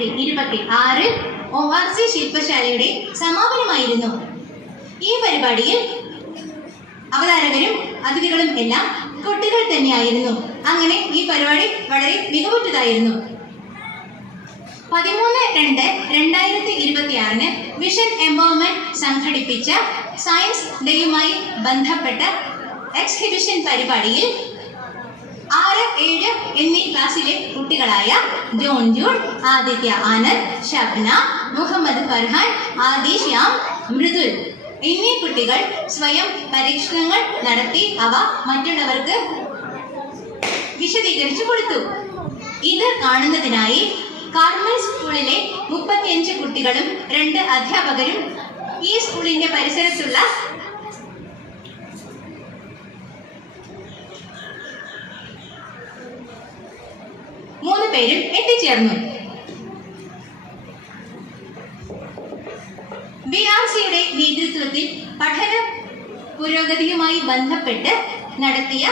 2026 ORC ശില്പശാലയുടെ സമാപനമായിരുന്നു. ഈ പരിപാടിയിൽ അവതാരകരും അതിഥികളും എല്ലാം കുട്ടികൾ തന്നെയായിരുന്നു. അങ്ങനെ ഈ പരിപാടി വളരെ മികവുറ്റതായിരുന്നു. 13/2/2026 വിഷൻ എംപവർമെന്റ് സംഘടിപ്പിച്ച സയൻസ് ഡേയുമായി ബന്ധപ്പെട്ട എക്സിബിഷൻ പരിപാടിയിൽ 6, 7 എന്നീ ക്ലാസ്സിലെ കുട്ടികളായ ജോൺ ജൂൺ, ആദിത്യ ആനന്ദ്, ഷബ്ന, മുഹമ്മദ് ഫർഹാൻ, ആദി ശ്യാം, മൃദുൽ എന്നീ കുട്ടികൾ സ്വയം പരീക്ഷണങ്ങൾ നടത്തി അവ മറ്റുള്ളവർക്ക് വിശദീകരിച്ചു കൊടുത്തു. ഇത് കാണുന്നതിനായി കാർമൽ സ്കൂളിലെ 35 കുട്ടികളും 2 അധ്യാപകരും ഈ സ്കൂളിന്റെ പരിസരത്തുള്ള 3 പേരും എത്തിച്ചേർന്നു. BRCയുടെ നേതൃത്വത്തിൽ പഠന പുരോഗതിയുമായി ബന്ധപ്പെട്ട് നടത്തിയ